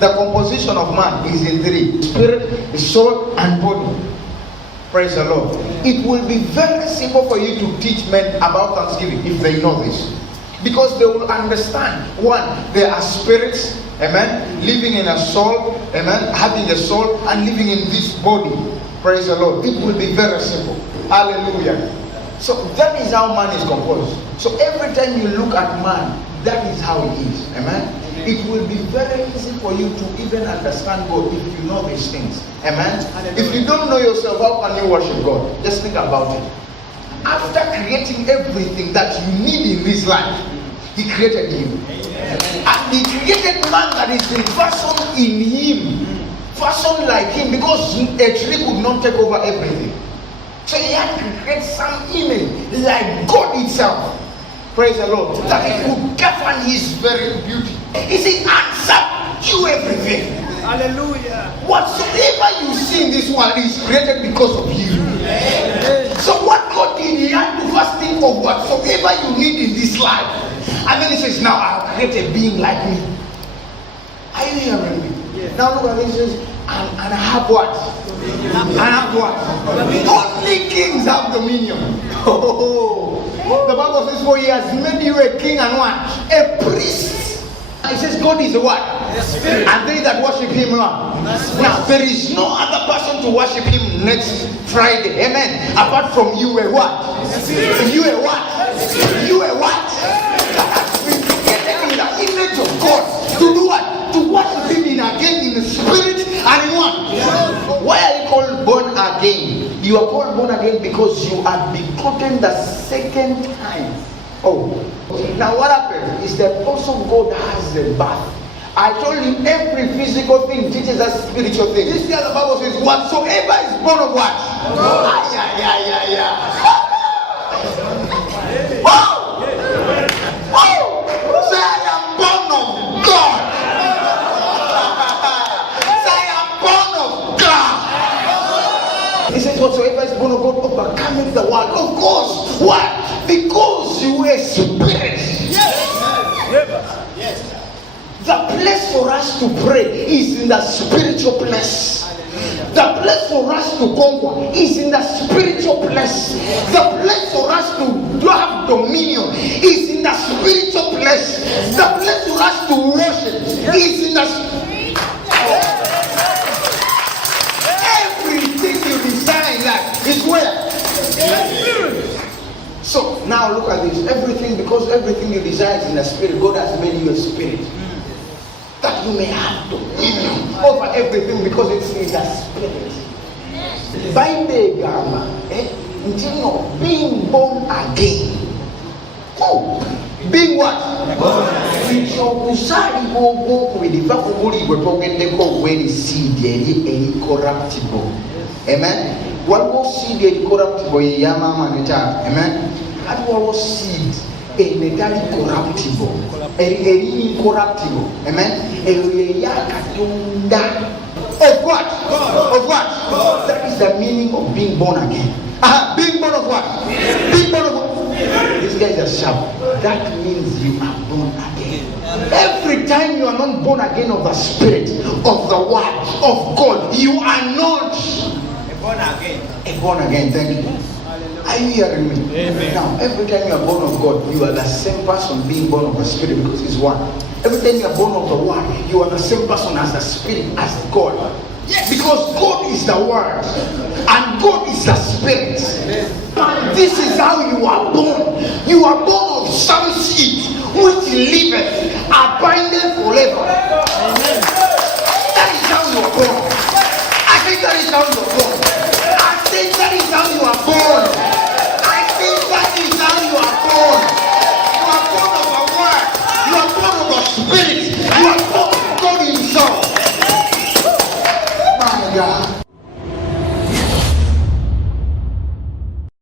The composition of man is in three: spirit, soul, and body. Praise the Lord. It will be very simple for you to teach men about Thanksgiving if they know this. Because they will understand, one, there are spirits, amen, living in a soul, amen, having a soul and living in this body. Praise the Lord. It will be very simple. Hallelujah. So that is how man is composed. So every time you look at man, that is how he is. Amen. It will be very easy for you to even understand God if you know these things. Amen. If you don't know yourself, how can you worship God? Just think about it. After creating everything that you need in this life, he created you. And he created man that is in fashion in him. Fashion like him, because a tree could not take over everything. So he had to create some image like God itself. Praise the Lord. That he could govern his very beauty. He said, answer you everything. Hallelujah. Whatsoever you see in this world is created because of you. So what God did, he had to first think of whatsoever you need in this life. And then he says, now I'll create a being like me. Are you hearing me? Yes. Now look at this. He says, and I have what? I have what? Only kings have dominion. The Bible says, for he has made you a king and what? A priest. It says God is what? And they that worship him what? Now there is no other person to worship him next Friday. Amen. Apart from you a what? You a what? You a what? That has been created in the image of God. To do what? To worship him again in the spirit and in what? Why are you called born again? You are called born again because you are begotten the second time. Oh, now what happens is that also God has a birth. I told you every physical thing teaches us spiritual things. This year the Bible says, whatsoever is born of what? Oh! Oh! Say I am born of God. Say I am born of God. He says, whatsoever is born of God overcometh the world. Of course. What? Because you were spirit. Yes. The place for us to pray is in the spiritual place. The place for us to conquer is in the spiritual place. The place for us to have dominion is in the spiritual place. The place for us to worship is in the everything you desire in life is where? So now look at this. Everything, because everything you desire is in the spirit. God has made you a spirit. That you may have dominion over everything because it's in the spirit. Bible grammar, being born again. Oh, being what? It's your desire go with the vocabulary we're talking about when it's seed any corruptible. Amen. What was seed incorruptible? Yama manita. Amen. That was seed entirely corruptible. Incorruptible. Amen. Of what? Of what? That is the meaning of being born again. Being born of what? Being born of what? These guys are sharp. That means you are born again. Every time you are not born again of the spirit, of the word, of God, you are not born again. Born again, thank you. Are you hearing me? Amen. Now, every time you are born of God, you are the same person being born of the Spirit because it's one. Every time you are born of the Word, you are the same person as the Spirit, as God. Yes. Because God is the Word and God is the Spirit. And this is how you are born. You are born of some seed which liveth, abideth forever. Amen. That is how you are born. I think that is how you are born.